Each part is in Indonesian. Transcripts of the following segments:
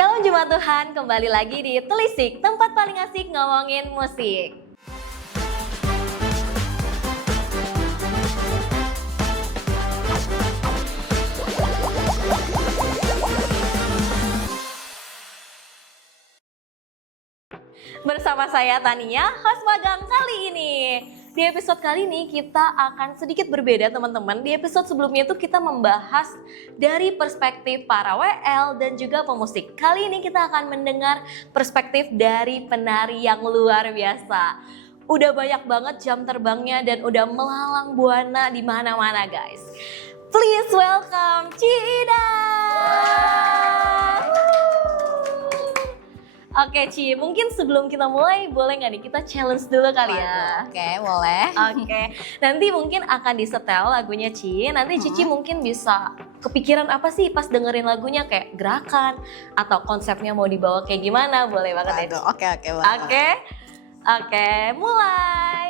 Shalom Jemaat Tuhan, kembali lagi di Telisik, tempat paling asik ngomongin musik. Bersama saya Tania, host magang kali ini. Di episode kali ini kita akan sedikit berbeda teman-teman. Di episode sebelumnya itu kita membahas dari perspektif para WL dan juga pemusik. Kali ini kita akan mendengar perspektif dari penari yang luar biasa. Udah banyak banget jam terbangnya dan udah melalang buana di mana-mana guys. Please welcome Cida. Oke Ci, mungkin sebelum kita mulai boleh nggak nih kita challenge dulu kali ya? Oke, boleh. Oke, nanti mungkin akan disetel lagunya Ci. Nanti Cici mungkin bisa kepikiran apa sih pas dengerin lagunya, kayak gerakan atau konsepnya mau dibawa kayak gimana, boleh banget ya Ci. Oke, boleh. Oke, mulai.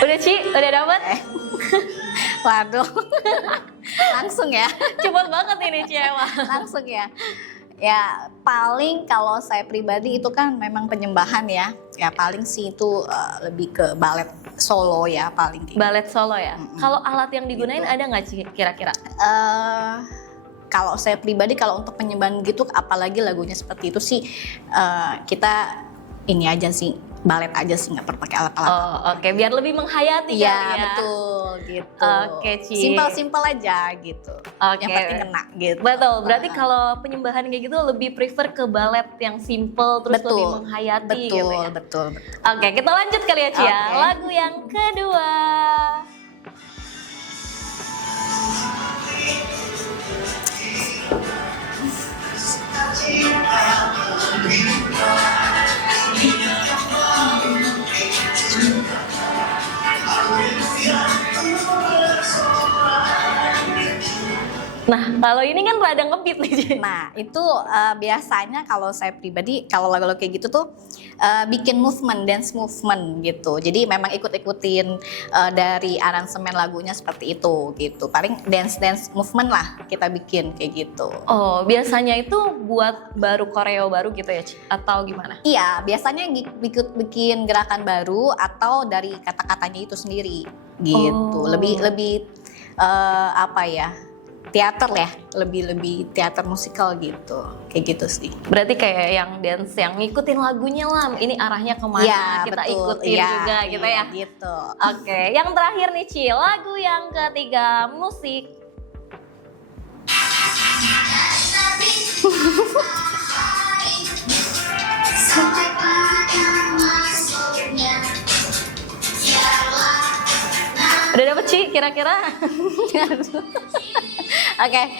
Udah Ci, udah dapet? Waduh, langsung ya, Cepet banget ini Ci emang. langsung ya. Ya paling kalau saya pribadi itu kan memang penyembahan ya. Ya paling sih itu lebih ke balet solo ya paling. Balet solo ya? Kalau alat yang digunain ada nggak Ci kira-kira? Kalau saya pribadi kalau untuk penyembahan gitu, apalagi lagunya seperti itu sih kita ini aja sih, balet aja sih, nggak perlu pakai alat-alat. Oh oke, biar lebih menghayati Iya kali ya. betul gitu. Oke, Ci. Simpel aja gitu. Oke. Yang penting kena gitu. Betul, berarti kalau penyembahan kayak gitu lebih prefer ke balet yang simple terus lebih menghayati gitu ya. Betul. Oke, kita lanjut kali ya Ci ya. Oke. Lagu yang kedua. Nah, kalau ini kan rada ngebeat nih Ci. Nah itu biasanya kalau saya pribadi kalau lagu-lagu kayak gitu tuh bikin movement, dance movement gitu. Jadi memang ikut-ikutin dari aransemen lagunya seperti itu gitu. Paling dance movement lah kita bikin kayak gitu. Oh, biasanya itu buat baru koreo baru gitu ya Ci? Atau gimana? Iya, biasanya bikin gerakan baru atau dari kata-katanya itu sendiri gitu. Oh. Lebih apa ya? Teater ya, lebih teater musikal gitu. Kayak gitu sih. Berarti kayak yang dance yang ngikutin lagunya lah, ini arahnya kemana, Iya, kita betul. ikutin Iya, juga gitu iya, ya. Gitu. Oke, yang terakhir nih Ci, lagu yang ketiga, musik. Udah dapet Ci kira-kira? Oke,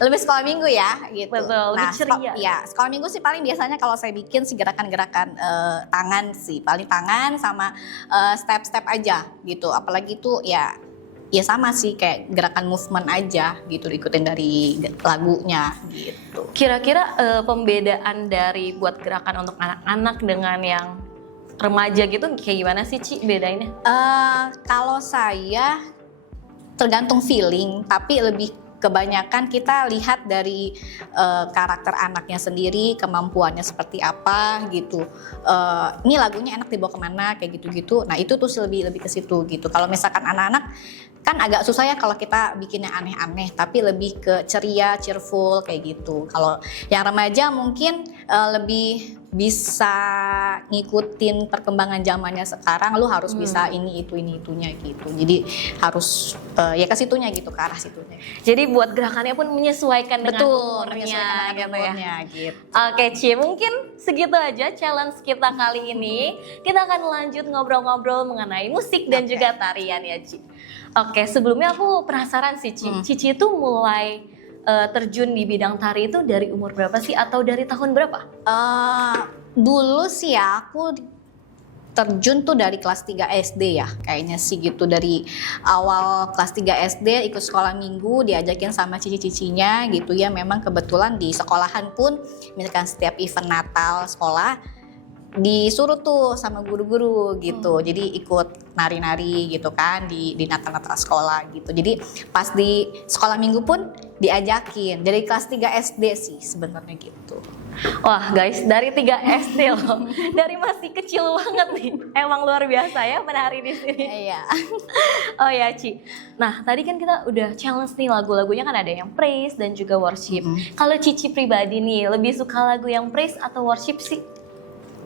lebih sekolah minggu ya gitu. Betul, lebih ceria. Ya, sekolah minggu sih paling biasanya kalau saya bikin sih gerakan-gerakan tangan sih, paling tangan sama step-step aja gitu. Apalagi itu ya sama sih kayak gerakan movement aja gitu, ikutin dari lagunya gitu. Kira-kira pembedaan dari buat gerakan untuk anak-anak dengan yang remaja gitu kayak gimana sih Ci bedainnya? Kalau saya tergantung feeling, tapi lebih kebanyakan kita lihat dari karakter anaknya sendiri, kemampuannya seperti apa gitu. Ini lagunya enak dibawa kemana kayak gitu-gitu. Nah itu tuh lebih ke situ gitu. Kalau misalkan anak-anak kan agak susah ya kalau kita bikinnya aneh-aneh, tapi lebih ke ceria, cheerful kayak gitu. Kalau yang remaja mungkin lebih bisa ngikutin perkembangan zamannya sekarang, lu harus bisa ini itunya gitu. Jadi harus ya ke situnya gitu, ke arah situnya. Jadi buat gerakannya pun menyesuaikan dengan umurnya menyesuaikan gitu ya. umurnya gitu. Oke Ci, mungkin segitu aja challenge kita kali ini. Kita akan lanjut ngobrol-ngobrol mengenai musik dan juga tarian ya Ci. Oke, sebelumnya aku penasaran sih Ci. Cici itu mulai terjun di bidang tari itu dari umur berapa sih atau dari tahun berapa? Dulu sih ya aku terjun tuh dari kelas 3 SD ya, kayaknya sih gitu. Dari awal kelas 3 SD ikut sekolah minggu, diajakin sama cici-cicinya gitu ya. Memang kebetulan di sekolahan pun misalkan setiap event Natal sekolah disuruh tuh sama guru-guru gitu. Jadi ikut nari-nari gitu kan di Natal-Natal sekolah gitu. Jadi pas di sekolah minggu pun diajakin dari kelas 3 SD sih sebenarnya gitu. Wah guys, dari 3 SD loh, dari masih kecil banget nih. Emang luar biasa ya menari di sini. Iya. Oh ya Ci. Nah tadi kan kita udah challenge nih lagu-lagunya kan ada yang praise dan juga worship. Kalau Cici pribadi nih lebih suka lagu yang praise atau worship sih?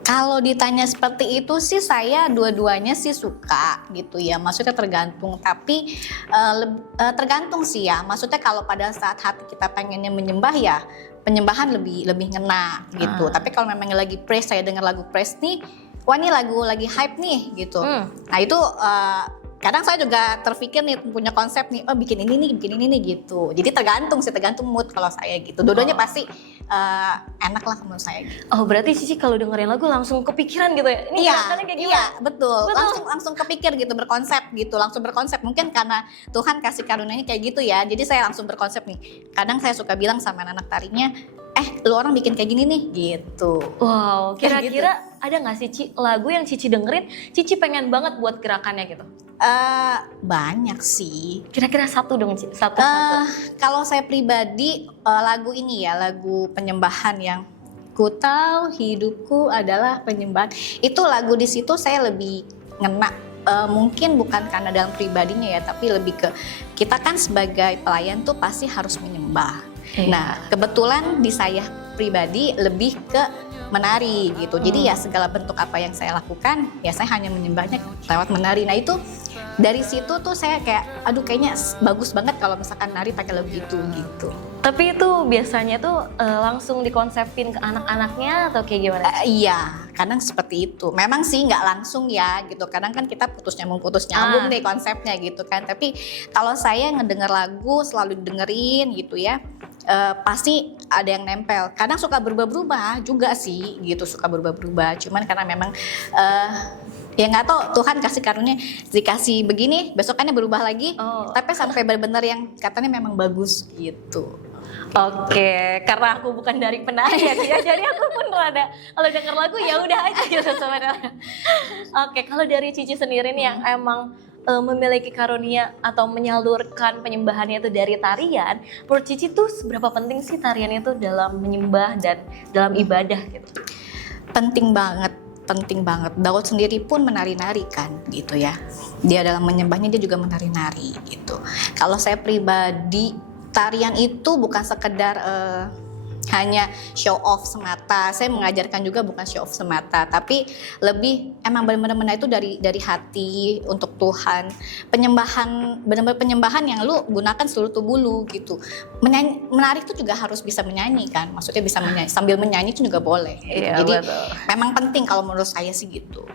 Kalau ditanya seperti itu sih saya dua-duanya sih suka gitu ya. Maksudnya tergantung, tapi tergantung sih ya. Maksudnya kalau pada saat hati kita pengennya menyembah ya penyembahan lebih ngena gitu. Tapi kalau memang lagi praise, saya dengar lagu praise nih, wah ini lagu lagi hype nih gitu. Nah itu kadang saya juga terpikir nih punya konsep nih, oh bikin ini nih gitu. Jadi tergantung mood kalau saya gitu. Dua-duanya pasti enak lah menurut saya gitu. Oh berarti Cici kalau dengerin lagu langsung kepikiran gitu ya? Ini gerakannya kayak gimana? Iya betul. Langsung kepikir gitu, berkonsep gitu, langsung berkonsep. Mungkin karena Tuhan kasih karunia-Nya kayak gitu ya. Jadi saya langsung berkonsep nih. Kadang saya suka bilang sama anak tarinya, lu orang bikin kayak gini nih gitu. Wow, kira-kira ada nggak sih Ci lagu yang Cici dengerin, Cici pengen banget buat gerakannya gitu? Banyak sih. Kira-kira satu dong Ci, satu. Kalau saya pribadi lagu ini ya, lagu penyembahan yang ku tahu hidupku adalah penyembahan. Itu lagu di situ saya lebih ngena. Mungkin bukan karena dalam pribadinya ya, tapi lebih ke kita kan sebagai pelayan tuh pasti harus menyembah. Nah kebetulan di saya pribadi lebih ke menari gitu. Jadi ya segala bentuk apa yang saya lakukan ya saya hanya menyembahnya lewat menari. Nah itu dari situ tuh saya kayak aduh kayaknya bagus banget kalau misalkan nari pakai lagu itu gitu. Tapi itu biasanya tuh langsung dikonsepin ke anak-anaknya atau kayak gimana? Iya, kadang seperti itu. Memang sih nggak langsung ya gitu. Kadang kan kita putus nyambung deh konsepnya gitu kan. Tapi kalau saya ngedenger lagu selalu dengerin gitu ya. Pasti ada yang nempel. Kadang suka berubah-berubah juga sih gitu, suka berubah-berubah. Cuman karena memang ya nggak tahu Tuhan kasih karunia dikasih begini besokannya berubah lagi. Tapi sampai benar-benar yang katanya memang bagus gitu. Oke, karena aku bukan dari penari ya, jadi aku pun rada kalau denger lagu ya udah aja gitu sebenarnya. Oke, kalau dari Cici sendiri nih yang emang memiliki karunia atau menyalurkan penyembahannya itu dari tarian, menurut Cici tuh seberapa penting sih tarian itu dalam menyembah dan dalam ibadah gitu? Penting banget. Daud sendiri pun menari-nari kan gitu ya. Dia dalam menyembahnya dia juga menari-nari gitu. Kalau saya pribadi tarian itu bukan sekedar hanya show off semata. Saya mengajarkan juga bukan show off semata, tapi lebih emang benar-benar itu dari hati untuk Tuhan. Penyembahan, benar-benar penyembahan yang lu gunakan seluruh tubuh lu gitu. Menari itu juga harus bisa menyanyi kan. Maksudnya bisa menyanyi, sambil menyanyi itu juga boleh. Gitu. Iya, jadi betul. memang penting kalau menurut saya sih gitu.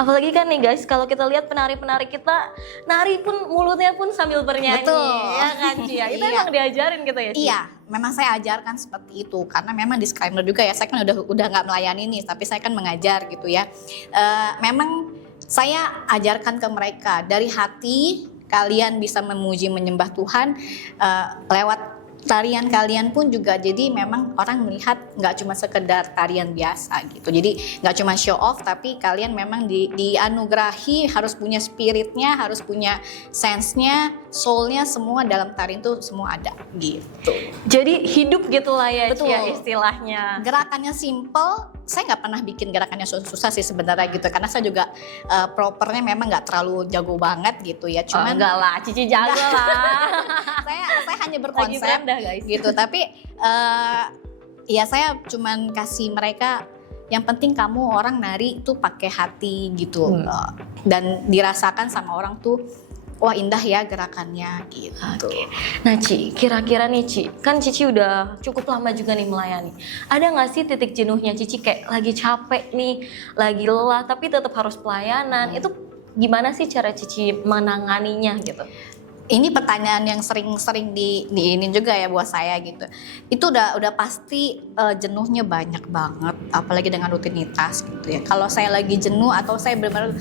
Apalagi kan nih guys, kalau kita lihat penari-penari kita nari pun mulutnya pun sambil bernyanyi. Betul. Ya kan Cia? Itu Iya. emang diajarin gitu ya Ci? Iya, memang saya ajarkan seperti itu karena memang disclaimer juga ya, saya kan udah nggak melayani nih, tapi saya kan mengajar gitu ya. Memang saya ajarkan ke mereka dari hati, kalian bisa memuji menyembah Tuhan lewat tarian kalian pun juga. Jadi memang orang melihat nggak cuma sekedar tarian biasa gitu. Jadi nggak cuma show off, tapi kalian memang dianugerahi harus punya spiritnya, harus punya sense-nya, soul-nya, semua dalam tarian itu semua ada gitu. Jadi hidup gitu lah ya Betul. Cia istilahnya. Gerakannya simple, saya nggak pernah bikin gerakannya susah sih sebenarnya gitu. Karena saya juga propernya memang nggak terlalu jago banget gitu ya. Cuman enggak lah, Cici jago lah. saya hanya Lagi berkonsep berendah guys. gitu. Tapi ya saya cuman kasih mereka yang penting kamu orang nari itu pakai hati gitu. Dan dirasakan sama orang tuh wah indah ya gerakannya gitu. Nah Ci, kira-kira nih Ci, kan Cici udah cukup lama juga nih melayani. Ada gak sih titik jenuhnya Cici kayak lagi capek nih, lagi lelah tapi tetap harus pelayanan. Itu gimana sih cara Cici menanganinya gitu? Ini pertanyaan yang sering-sering di ini juga ya buat saya gitu. Itu udah pasti jenuhnya banyak banget, apalagi dengan rutinitas gitu ya. Kalau saya lagi jenuh atau saya benar-benar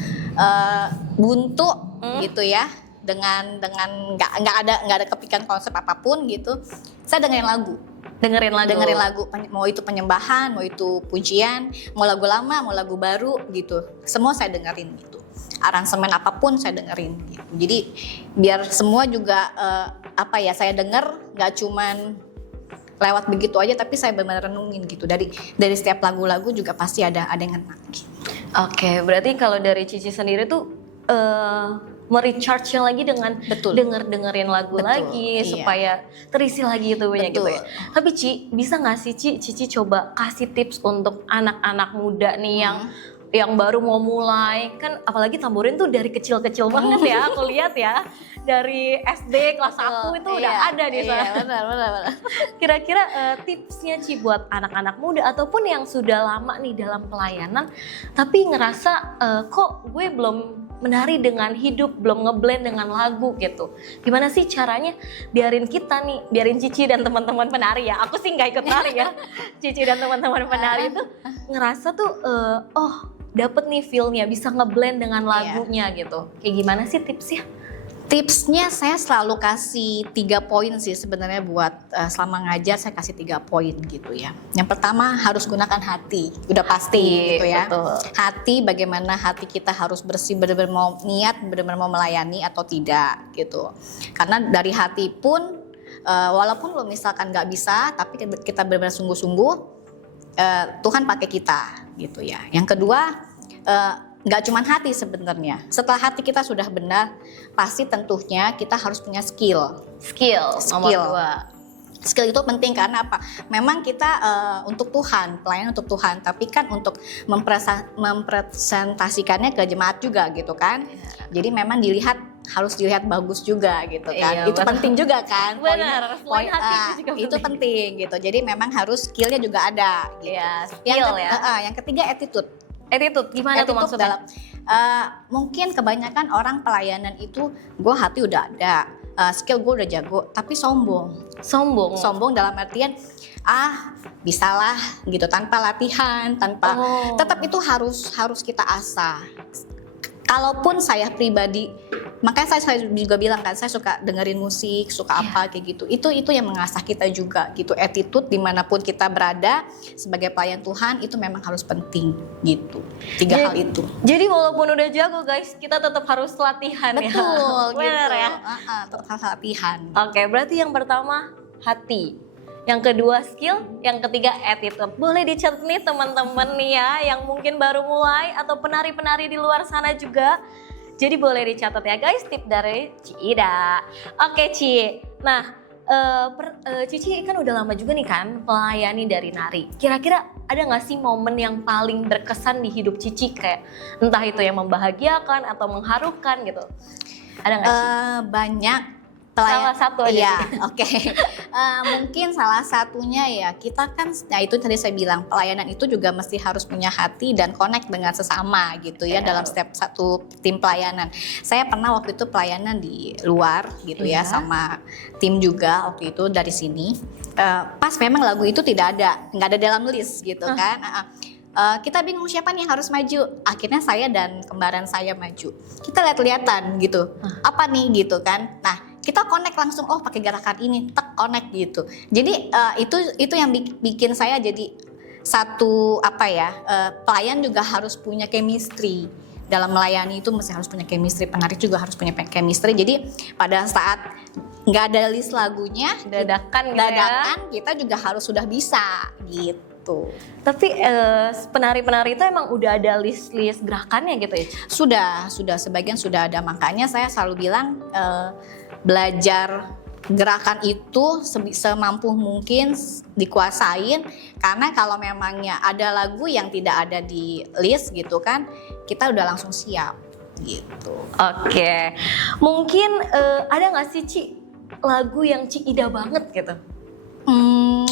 buntu gitu ya, dengan nggak ada kepikiran konsep apapun gitu, saya dengerin lagu. Dengerin lagu, mau itu penyembahan, mau itu pujian, mau lagu lama, mau lagu baru gitu. Semua saya dengerin gitu. Aransemen apapun saya dengerin gitu. Jadi biar semua juga saya denger nggak cuman lewat begitu aja, tapi saya benar-benar renungin gitu. Dari setiap lagu-lagu juga pasti ada yang ngena gitu. Oke, berarti kalau dari Cici sendiri tuh merecharge lagi dengan dengerin lagu lagi supaya terisi lagi itu banyak gitu ya. Tapi Ci, bisa nggak sih Cici coba kasih tips untuk anak-anak muda nih yang baru mau mulai, kan apalagi tamborin tuh dari kecil-kecil banget ya, aku lihat ya, dari SD kelas 1 itu udah ada di sana. Iya, benar. Kira-kira tipsnya Ci buat anak-anak muda ataupun yang sudah lama nih dalam pelayanan, tapi ngerasa kok gue belum menari dengan hidup, belum ngeblend dengan lagu gitu. Gimana sih caranya biarin Cici dan teman-teman penari ya, aku sih nggak ikut nari ya, Cici dan teman-teman penari itu ngerasa tuh dapet nih feel-nya, bisa ngeblend dengan lagunya gitu. Kayak gimana sih tipsnya? Tipsnya saya selalu kasih 3 poin sih sebenarnya buat selama ngajar, saya kasih 3 poin gitu ya. Yang pertama harus gunakan hati, udah pasti gitu ya. Betul. Hati, bagaimana hati kita harus bersih, benar-benar mau niat, benar-benar mau melayani atau tidak gitu. Karena dari hati pun walaupun lo misalkan nggak bisa, tapi kita benar-benar sungguh-sungguh, Tuhan pakai kita gitu ya. Yang kedua, nggak cuma hati sebenarnya. Setelah hati kita sudah benar, pasti tentunya kita harus punya skill. Nomor 2. Skill itu penting karena apa? Memang kita untuk Tuhan, pelayan untuk Tuhan, tapi kan untuk mempresentasikannya ke jemaat juga gitu kan. Jadi memang harus dilihat bagus juga gitu kan. Iya, itu penting juga kan. Benar, poin hati itu penting gitu. Jadi memang harus skillnya juga ada gitu. Iya, skill Yang ketiga attitude. Gimana tuh maksudnya? Mungkin kebanyakan orang pelayanan itu gue hati udah ada, skill gue udah jago, tapi sombong dalam artian bisalah gitu, tanpa latihan, tetap itu harus kita asah. Kalaupun saya pribadi, makanya saya juga bilang kan, saya suka dengerin musik, suka apa kayak gitu. Itu yang mengasah kita juga gitu. Attitude dimanapun kita berada sebagai pelayan Tuhan itu memang harus penting gitu. 3 hal itu. Jadi walaupun udah jago guys, kita tetap harus latihan. Betul, ya. Benar gitu. Ya. Tetap harus latihan. Oke, berarti yang pertama hati. Yang kedua skill, yang ketiga attitude. Boleh dicatat nih teman-teman nih ya, yang mungkin baru mulai atau penari-penari di luar sana juga. Jadi boleh dicatat ya guys, tip dari Ci Ida. Oke Ci, nah Cici kan udah lama juga nih kan melayani dari nari. Kira-kira ada gak sih momen yang paling berkesan di hidup Cici, kayak entah itu yang membahagiakan atau mengharukan gitu? Ada gak sih? Banyak. Salah satu aja. Iya, oke. Mungkin salah satunya ya, kita kan, itu tadi saya bilang, pelayanan itu juga mesti harus punya hati dan connect dengan sesama gitu ya, dalam setiap satu tim pelayanan. Saya pernah waktu itu pelayanan di luar gitu ya, sama tim juga waktu itu dari sini. Pas memang lagu itu nggak ada dalam list gitu kan. Kita bingung siapa nih yang harus maju. Akhirnya saya dan kembaran saya maju. Kita lihat-lihatan gitu. Apa nih gitu kan. Nah, kita connect langsung, pakai gerakan ini, connect gitu. Jadi itu yang bikin saya jadi satu pelayan juga harus punya chemistry. Dalam melayani itu mesti harus punya chemistry, penari juga harus punya chemistry. Jadi pada saat nggak ada list lagunya, dadakan kita juga harus sudah bisa gitu. Tapi penari-penari itu emang udah ada list-list gerakannya gitu ya? Sudah sebagian sudah ada, makanya saya selalu bilang belajar gerakan itu semampu mungkin dikuasain, karena kalau memangnya ada lagu yang tidak ada di list gitu kan, kita udah langsung siap gitu. Oke. Mungkin ada nggak sih Ci lagu yang Ci Ida banget gitu?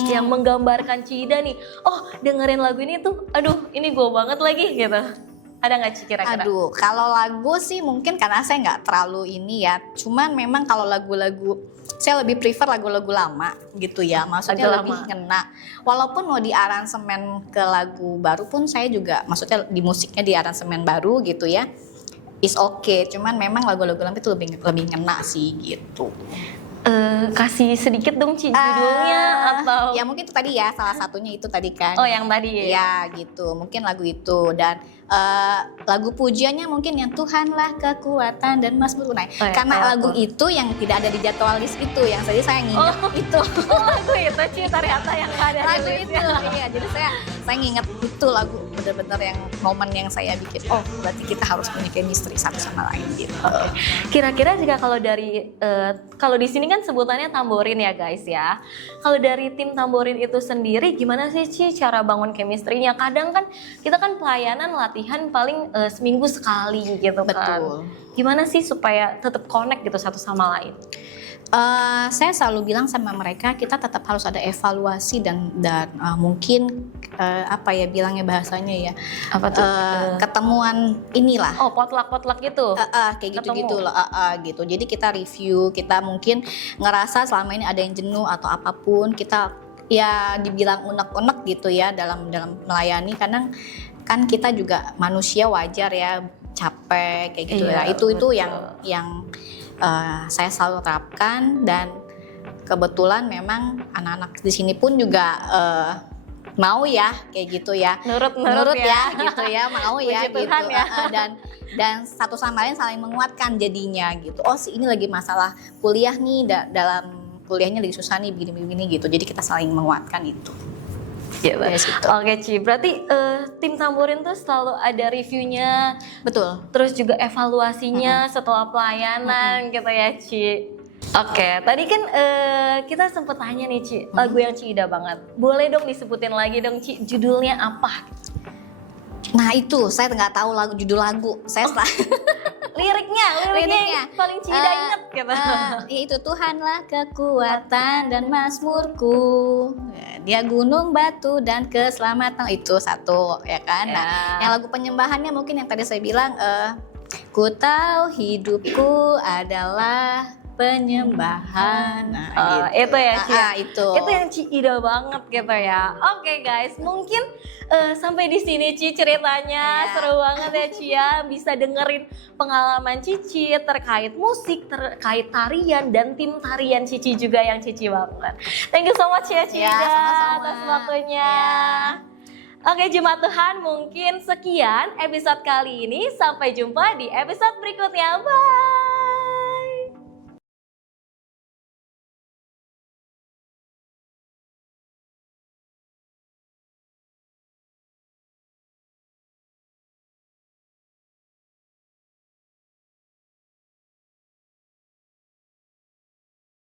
Yang menggambarkan Ci Ida nih, dengerin lagu ini tuh, aduh ini gue banget lagi gitu. Ada nggak Ci kira-kira? Aduh, kalau lagu sih mungkin karena saya nggak terlalu ini ya. Cuman memang kalau lagu-lagu saya lebih prefer lagu-lagu lama gitu ya. Maksudnya Lagu lebih lama. ngena. Walaupun mau di aransemen ke lagu baru pun saya juga, maksudnya di musiknya di aransemen baru gitu ya. Is okay. Cuman memang lagu-lagu lama itu lebih ngena sih gitu. Kasih sedikit dong Ci judulnya atau Ya mungkin itu tadi ya, salah satunya itu tadi kan. oh yang tadi Ya gitu, mungkin lagu itu. Dan lagu pujiannya mungkin yang Tuhanlah kekuatan dan Mazmur. Nah, Oh ya, karena oh, lagu oh. itu yang tidak ada di jadwal list itu, yang tadi saya nginget itu. Oh lagu itu Ci ternyata yang nggak ada Lagu di itu, listnya. iya. Jadi saya nginget itu lagu bener-bener yang momen yang saya bikin. Oh, berarti kita harus punya chemistry satu sama lain gitu. Kira-kira juga kalau dari kalau di sini kan sebutannya tamborin ya guys ya. Kalau dari tim tamborin itu sendiri gimana sih Ci cara bangun chemistry-nya? Kadang kan kita kan pelayanan latihan paling seminggu sekali gitu kan. Betul. Gimana sih supaya tetap connect gitu satu sama lain? Saya selalu bilang sama mereka kita tetap harus ada evaluasi dan mungkin apa ya bilangnya bahasanya ya, Apa tuh? ketemuan inilah. Oh potluck gitu. Kayak Ketemu. gitu-gitu loh, gitu. Jadi kita review, kita mungkin ngerasa selama ini ada yang jenuh atau apapun, kita ya dibilang unek-unek gitu ya dalam melayani. Kadang kan kita juga manusia, wajar ya capek kayak gitu. Iya, Nah, itu betul. yang saya selalu terapkan, dan kebetulan memang anak-anak di sini pun juga mau ya kayak gitu ya. Nurut ya gitu ya, mau ya Puji gitu. Tuhan ya. Dan satu sama lain saling menguatkan jadinya gitu. Oh, si ini lagi masalah kuliah nih, dalam kuliahnya lagi susah nih begini gitu. Jadi kita saling menguatkan itu. Gitu. Yes, gitu. Oke Ci, berarti tim tamborin tuh selalu ada reviewnya, Betul. terus juga evaluasinya setelah pelayanan gitu ya Ci. Oke, tadi kan kita sempet tanya nih Ci, lagu yang Ci ida banget. Boleh dong disebutin lagi dong Ci, judulnya apa? Nah itu saya nggak tahu judul lagu. Saya Liriknya yang paling Ci ida inget gitu. Yaitu Tuhanlah kekuatan dan mazmurku, dia gunung batu dan keselamatan, itu satu ya kan. Nah, Ya. yang lagu penyembahannya mungkin yang tadi saya bilang, ku tahu hidupku adalah penyembahan. Nah, gitu. Itu ya Ci. Ya? Itu yang Ci ida banget gitu ya. Oke guys, mungkin sampai di sini Ci ceritanya Iya. seru banget ya Ci ya. Bisa dengerin pengalaman Cici terkait musik, terkait tarian dan tim tarian Cici juga yang Cici banget. Thank you so much ya Ci Ya, Ida sama-sama. atas waktunya. Ya. Oke Jemaat Tuhan, mungkin sekian episode kali ini. Sampai jumpa di episode berikutnya. Bye.